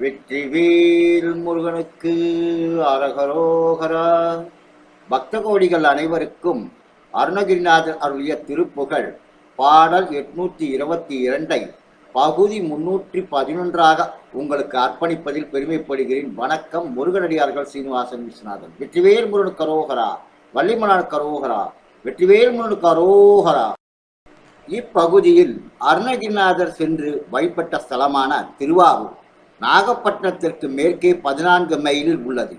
வெற்றிவேல் முருகனுக்கு அரகரோகரா. பக்த கோடிகள் அனைவருக்கும் அருணகிரிநாதர் அருளிய திருப்புகழ். பாடல் எட்நூற்றி இருபத்தி இரண்டை பகுதி முன்னூற்றி பதினொன்றாக உங்களுக்கு அர்ப்பணிப்பதில் பெருமைப்படுகிறேன். வணக்கம் முருகனடியார்கள் சீனிவாசன் விஸ்வநாதன். வெற்றிவேல் முருகனுக்கு கரோகரா வள்ளிமலார் கரோகரா வெற்றிவேல் முருகனுக்கு கரோகரா இப்பகுதியில் அருணகிரிநாதர் சென்று வழிபட்ட ஸ்தலமான திருவாரூர். நாகப்பட்டினத்திற்கு மேற்கே பதினான்கு மைலில் உள்ளது.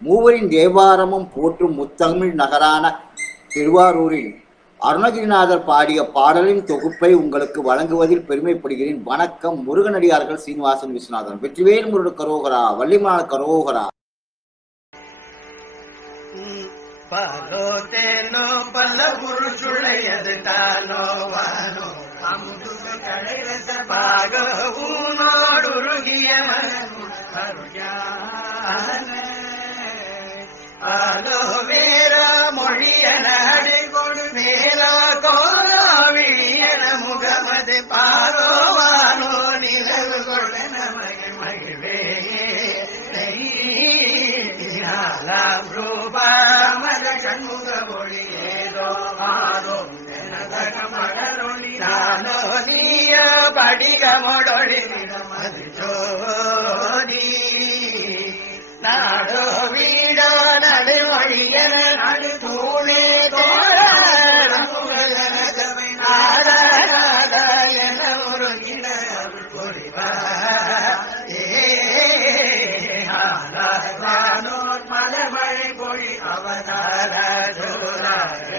மூவரின் தேவாரமும் போற்றும் முத்தமிழ் நகரான திருவாரூரில். அருணகிரிநாதர் பாடிய பாடலின் தொகுப்பை உங்களுக்கு வழங்குவதில் பெருமைப்படுகிறேன். வணக்கம். முருகனடியார்கள் சீனிவாசன் விஸ்வநாதன். வெற்றிவேல் முருகன் கரோகரா. வள்ளிமான கரோகரா. பாலோ தானோ வானோ அமுதுக ರಾಮ ರೂಪ ರಾಮನ ನಾನು ನೀಯ ಪಡಿಗ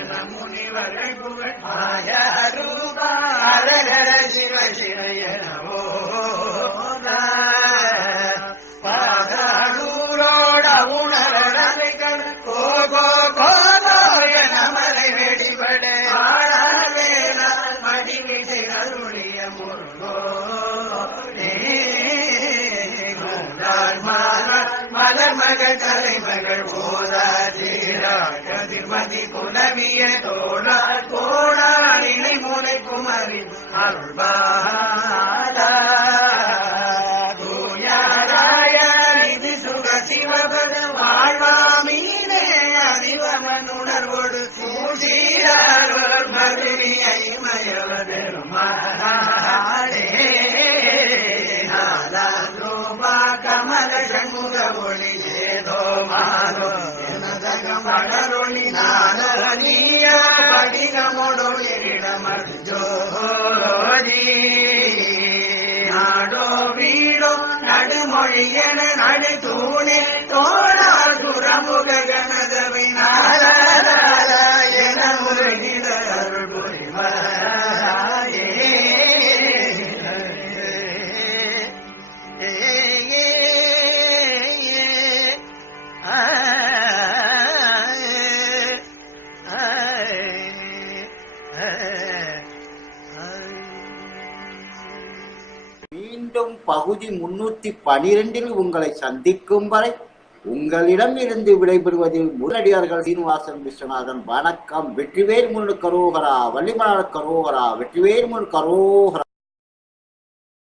முனிவர்கள் புகழ் மாய ரூபா அரகர சிவ சிவையனவோ பாதாடூரோட உணரடலை கண் கோ கோ கோதோய நமலை வெடிபட ஆடவேல மடிவிசை அருளிய முருகோ மலமகள் தலைமகள் கதிர்மதி குலவிய தோழா கோடா இணை மூலை குமரி அருள்பாதா. தூயாராய இது சுக சிவபத வாழ்வாமீனே அறிவமனுணர்வோடு சூசீரார் மதுரியை நாதா ரூபா கமல சண்முக ஒளி ஏதோ மாதோ. மலரொளி நானீய படிகமொடொளிடமர் ஜோதி நாடோ வீடோ நடுமொழியன நடுத்து பகுதி முன்னூத்தி பனிரெண்டில் உங்களை சந்திக்கும் வரை உங்களிடம் இருந்து விடைபெறுவதில் முரடியார்கள் சீனிவாசன் விஸ்வநாதன். வணக்கம். வெற்றிவேல் முன் கரோகரா. வள்ளிமலர் கரோகரா. வெற்றிவேல் முன் கரோகரா.